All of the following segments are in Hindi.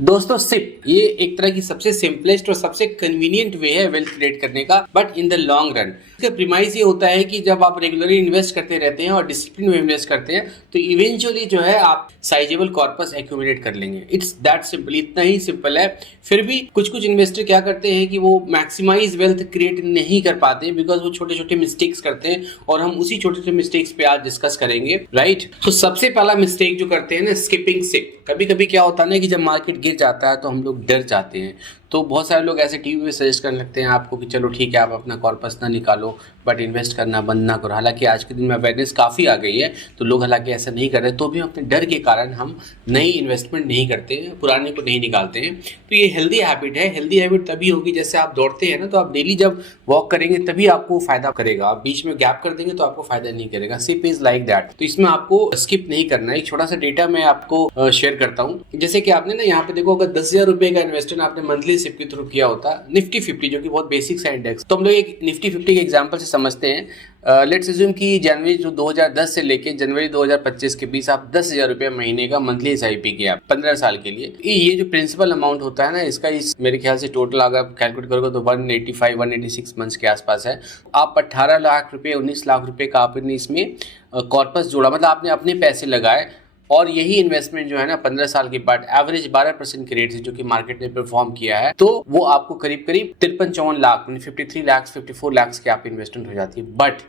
दोस्तों सिप ये एक तरह की सबसे सिंपलेस्ट और सबसे कन्वीनियंट वे है वेल्थ क्रिएट करने का, but in the long run इसका प्रीमाइस ये होता है कि जब आप रेगुलरली इन्वेस्ट करते रहते हैं और डिसिप्लिन में इन्वेस्ट करते हैं तो इवेंचुअली जो है आप साइजेबल कॉर्पस एक्यूमुलेट कर लेंगे। इट्स दैट सिंपल, इतना ही सिंपल है। फिर भी कुछ इन्वेस्टर क्या करते हैं कि वो मैक्सिमाइज वेल्थ क्रिएट नहीं कर पाते बिकॉज वो छोटे छोटे मिस्टेक्स करते हैं और हम उसी छोटे छोटे मिस्टेक्स पे आज डिस्कस करेंगे, राइट। तो सबसे पहला मिस्टेक जो करते हैं ना, स्किपिंग सिप। कभी कभी क्या होता है ना कि जब मार्केट गिर जाता है तो हम लोग डर जाते हैं, तो बहुत सारे लोग ऐसे टीवी में सजेस्ट करने लगते हैं आपको कि चलो ठीक है आप अपना कॉर्पस ना निकालो बट इन्वेस्ट करना बंद ना करो। हालांकि आज के दिन में अवेयरनेस काफ़ी आ गई है तो लोग हालांकि ऐसा नहीं कर रहे, तो भी अपने डर के कारण हम नई इन्वेस्टमेंट नहीं करते हैं, पुराने को नहीं निकालते हैं। तो ये हेल्दी हैबिट है। हेल्दी हैबिट तभी होगी जैसे आप दौड़ते हैं ना, तो आप डेली जब वॉक करेंगे तभी आपको फायदा करेगा। आप बीच में गैप कर देंगे तो आपको फायदा नहीं करेगा। SIP is like that. तो इसमें आपको स्किप नहीं करना है। एक छोटा सा डेटा मैं आपको शेयर करता हूँ। जैसे कि आपने ना यहाँ पे देखो, अगर 10,000 रुपए का इन्वेस्टमेंट आपने मंथली सिप के थ्रू किया होता निफ्टी 50, जो कि बहुत बेसिक सा इंडेक्स, तो हम लोग एक निफ्टी 50 के एग्जांपल से समझते हैं। लेट्स अज्यूम कि जनवरी 2010 से लेके जनवरी 2025 के बीच आप 10,000 रुपये महीने का मंथली SIP किया 15 साल के लिए। ये जो प्रिंसिपल अमाउंट होता है ना, इसका इस मेरे ख्याल से टोटल अगर आप कैलकुलेट करोगे तो 186 मंथ्स के आसपास है। आप 18 लाख रुपए 19 लाख रुपए का आपने इसमें कॉर्पस जोड़ा, मतलब आपने अपने पैसे लगाए और यही इन्वेस्टमेंट जो है ना 15 साल के बाद एवरेज 12% के रेट से जो कि मार्केट ने परफॉर्म किया है, तो वो आपको करीब 53-54 लाख 53 लाख 54 लाख की आप इन्वेस्टमेंट हो जाती है। बट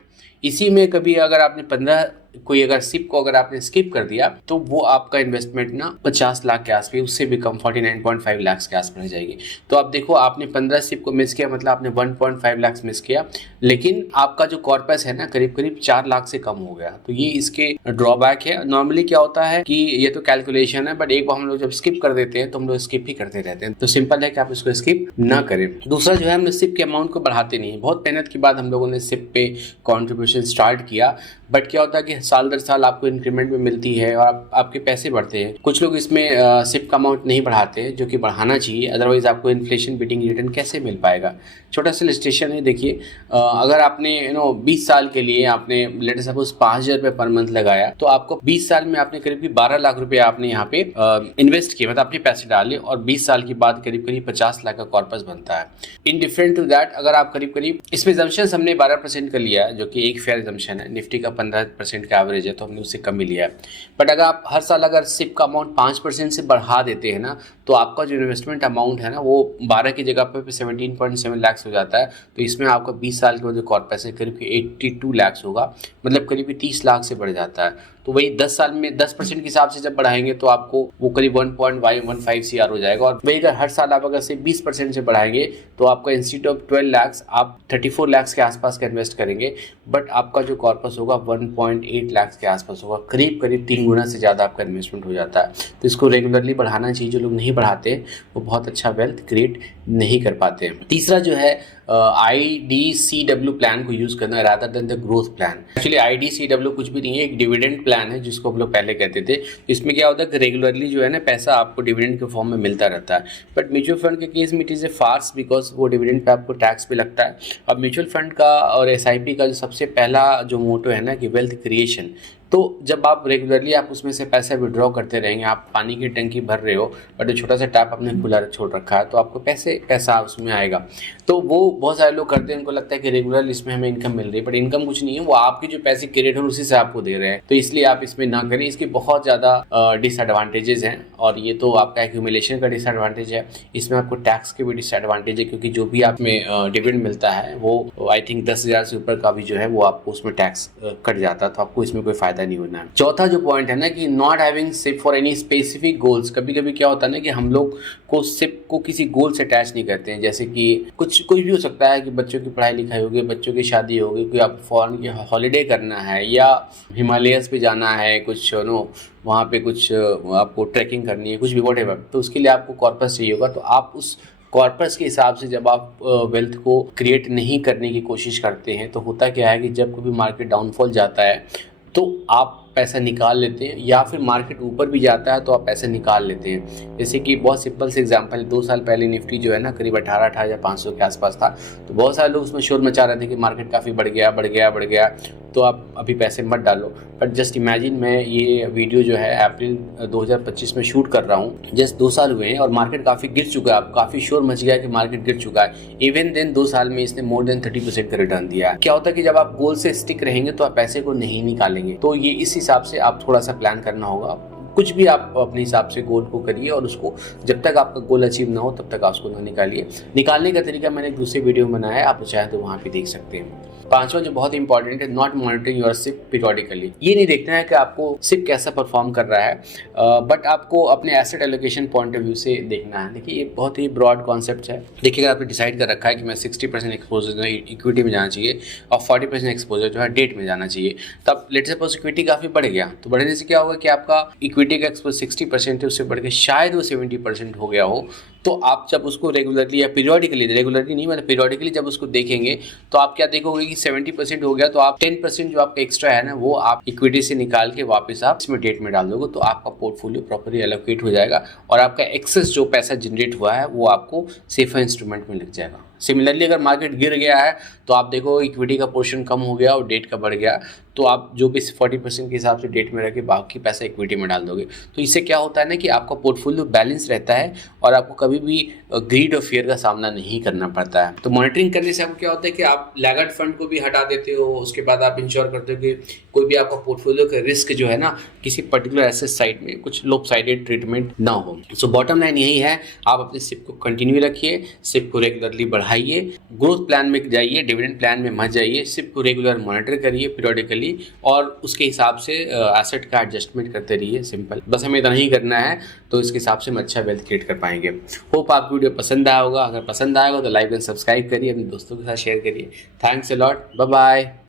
इसी में कभी अगर आपने 15 कोई अगर सिप को अगर आपने स्किप कर दिया तो वो आपका इन्वेस्टमेंट ना 50 लाख के आसपास, उससे भी कम 49.5 लाख के आसपास रह जाएगी। तो आप देखो, आपने 15 सिप को मिस किया, मतलब आपने 1.5 लाख मिस किया, लेकिन आपका जो कॉर्पस है ना करीब 4 लाख से कम हो गया। तो ये इसके ड्रॉबैक है। नॉर्मली क्या होता है कि ये तो कैलकुलेशन है, बट एक बार हम लोग जब स्किप कर देते हैं तो हम लोग स्किप ही करते रहते हैं। तो सिंपल है कि आप इसको स्किप ना करें। दूसरा जो है, हमने सिप के अमाउंट को बढ़ाते नहीं है। बहुत मेहनत के बाद हम लोगों ने सिप पे कॉन्ट्रीब्यूशन स्टार्ट किया, बट क्या होता है कि साल दर साल आपको इंक्रीमेंट में मिलती है और आपके पैसे बढ़ते हैं। कुछ लोग इसमें सिप का अमाउंट नहीं बढ़ाते, जो कि बढ़ाना चाहिए, अदरवाइज आपको इन्फ्लेशन बीटिंग रिटर्न कैसे मिल पाएगा। छोटा सा इलस्ट्रेशन है, देखिए अगर आपने 20 साल के लिए आपने लेट सपोज 5,000 रुपये पर मंथ लगाया, तो आपको 20 साल में आपने करीब 12 लाख रुपए आपने यहाँ पे इन्वेस्ट किए, मतलब अपने पैसे डाले, और 20 साल के बाद करीब 50 लाख का कॉर्पस बनता है। इनडिफरेंट टू दैट, अगर आप करीब इसमें जम्पशन हमने 12% का लिया है, जो कि एक फेयर जम्पशन है। निफ्टी का 15% का एवरेज है तो हमने उससे कम ही लिया है। बट अगर आप हर साल अगर सिप का अमाउंट 5% से बढ़ा देते हैं ना, तो आपका जो इन्वेस्टमेंट अमाउंट है ना वो 12 की जगह पे 17.7 लाख हो जाता है। तो इसमें आपका 20 साल के बाद जो कॉर्पस है करीब 82 लाख होगा, मतलब करीब 30 लाख से बढ़ जाता है। तो वही 10 साल में 10% के हिसाब से जब बढ़ाएंगे तो आपको वो करीब 1.15 CR हो जाएगा। और वही अगर हर साल आप अगर से 20% से बढ़ाएंगे तो आपका इंस्टीट्यूट ऑफ 12 लाख आप 34 लाख के आसपास का इन्वेस्ट करेंगे, बट आपका जो कॉर्पस होगा 1.8 लाख के आसपास होगा। करीब 3 गुना से ज़्यादा आपका इन्वेस्टमेंट हो जाता है। तो इसको रेगुलरली बढ़ाना चाहिए। जो लोग नहीं बढ़ाते वो बहुत अच्छा वेल्थ क्रिएट नहीं कर पाते। तीसरा जो है IDCW प्लान को यूज करना rather than the growth plan. Actually IDCW कुछ भी नहीं है, एक डिविडेंड प्लान है जिसको हम लोग पहले कहते थे। इसमें क्या होता है कि रेगुलरली जो है ना पैसा आपको डिविडेंड के फॉर्म में मिलता रहता है। बट म्यूचुअल फंड के केस में it is a farce, because वो डिविडेंड पे आपको टैक्स भी लगता है। अब म्यूचुअल फंड का और SIP का जो सबसे पहला जो मोटो है ना कि वेल्थ क्रिएशन, तो जब आप रेगुलरली आप उसमें से पैसा विड्रॉ करते रहेंगे, आप पानी की टंकी भर रहे हो बट जो छोटा सा टैप आपने खुला छोड़ रखा है, तो आपको पैसा उसमें आएगा। तो वो बहुत सारे लोग करते हैं, उनको लगता है कि रेगुलर इसमें हमें इनकम मिल रही है, बट इनकम कुछ नहीं है, वो आपके जो पैसे क्रिएट हो उसी से आपको दे रहे हैं। तो इसलिए आप इसमें ना करें। इसके बहुत ज़्यादा डिसएडवांटेजेस हैं, और ये तो आपका एक्यूमुलेशन का डिसएडवांटेज है। इसमें आपको टैक्स के भी डिसएडवांटेज है, क्योंकि जो भी आप में डिविडेंड मिलता है वो आई थिंक 10,000 से ऊपर का भी जो है वो आपको उसमें टैक्स कट जाता है, तो आपको इसमें कोई फायदा नहीं होना है। चौथा जो पॉइंट है ना कि not having SIP for any specific goals. कभी कभी क्या होता है ना कि हम लोग को सिप को किसी गोल से अटैच नहीं करते हैं। जैसे कि कुछ भी हो सकता है कि बच्चों की पढ़ाई लिखाई होगी, बच्चों की शादी होगी, कोई आप फॉरेन की हॉलीडे करना है, या हिमालयस पे जाना है, कुछ वहाँ पे कुछ आपको ट्रैकिंग करनी है, कुछ भी व्हाटएवर, तो उसके लिए आपको कॉर्पस चाहिए होगा। तो आप उस कॉर्पस के हिसाब से जब आप वेल्थ को क्रिएट नहीं करने की कोशिश करते हैं, तो होता क्या है कि जब कभी मार्केट डाउनफॉल जाता है तो आप पैसा निकाल लेते हैं, या फिर मार्केट ऊपर भी जाता है तो आप पैसे निकाल लेते हैं। जैसे कि बहुत सिंपल से एग्जांपल, 2 साल पहले निफ्टी जो है ना करीब 18,500 के आसपास था, तो बहुत सारे लोग उसमें शोर मचा रहे थे कि मार्केट काफ़ी बढ़ गया। तो आप अभी पैसे मत डालो। बट जस्ट इमेजिन, मैं ये वीडियो जो है अप्रैल 2025 में शूट कर रहा हूँ, जस्ट 2 साल हुए हैं और मार्केट काफ़ी गिर चुका है। काफ़ी शोर मच गया है कि मार्केट गिर चुका है। इवन देन 2 साल में इसने मोर देन 30% का रिटर्न दिया है। क्या होता है कि जब आप गोल से स्टिक रहेंगे तो आप पैसे को नहीं निकालेंगे। तो ये इस हिसाब से आप थोड़ा सा प्लान करना होगा। कुछ भी आप अपने हिसाब से गोल को करिए और उसको जब तक आपका गोल अचीव ना हो तब तक आप उसको ना निकालिए। निकालने का तरीका मैंने एक दूसरे वीडियो में बनाया है, आप चाहें तो वहाँ पे देख सकते हैं। 5वां जो बहुत इंपॉर्टेंट है, not monitoring your SIP periodically. ये नहीं देखना है कि आपको सिप कैसा परफॉर्म कर रहा है, बट आपको अपने asset allocation point of view से देखना है। देखिए ये बहुत ही ब्रॉड कॉन्सेप्ट है। देखिए अगर आपने डिसाइड कर रखा है कि मैं 60% एक्सपोजर इक्विटी में जाना चाहिए और 40% एक्सपोजर जो है डेट में जाना चाहिए, तब लेट सपोज इक्विटी काफ़ी बढ़ गया, तो बढ़ने से क्या होगा कि आपका इक्विटी का एक्सपोजर 60% है, उससे बढ़ के शायद वो 70% हो गया हो। तो आप जब उसको रेगुलरली या पीरियडिकली, रेगुलरली नहीं मतलब पीरियडिकली जब उसको देखेंगे तो आप क्या देखोगे कि 70% हो गया, तो आप 10% जो आपका एक्स्ट्रा है ना, वो आप इक्विटी से निकाल के वापस आप इसमें डेट में डाल दोगे, तो आपका पोर्टफोलियो प्रॉपर्ली एलोकेट हो जाएगा और आपका एक्सेस जो पैसा जनरेट हुआ है वो आपको सेफर इंस्ट्रूमेंट में लग जाएगा। सिमिलरली अगर मार्केट गिर गया है तो आप देखो इक्विटी का पोर्शन कम हो गया और डेट का बढ़ गया, तो आप जो भी 40% के हिसाब से डेट में रख के बाकी पैसा इक्विटी में डाल दोगे। तो इससे क्या होता है ना कि आपका पोर्टफोलियो बैलेंस रहता है और आपको कभी भी ग्रीड और फियर का सामना नहीं करना पड़ता है। तो मॉनिटरिंग करने से आपको क्या होता है कि आप लैगर्ड फंड को भी हटा देते हो, उसके बाद आप इंश्योर करते हो कि कोई भी आपका पोर्टफोलियो का रिस्क जो है ना किसी पर्टिकुलर एसेट साइड में कुछ लोपसाइडेड ट्रीटमेंट ना हो। सो बॉटम लाइन यही है, आप अपने सिप को कंटिन्यू रखिए, सिप को रेगुलरली बढ़ाइए, ग्रोथ प्लान में जाइए, डिविडेंड प्लान में मत जाइए, सिप को रेगुलर मॉनिटर करिए पीरियडिकली और उसके हिसाब से एसेट का एडजस्टमेंट करते रहिए। सिंपल, बस हमें इतना ही करना है, तो इसके हिसाब से हम अच्छा वेल्थ क्रिएट कर पाएंगे। होप आपको वीडियो पसंद आया होगा। अगर पसंद आएगा तो लाइक एंड सब्सक्राइब करिए, अपने दोस्तों के साथ शेयर करिए। Thanks a lot, bye bye.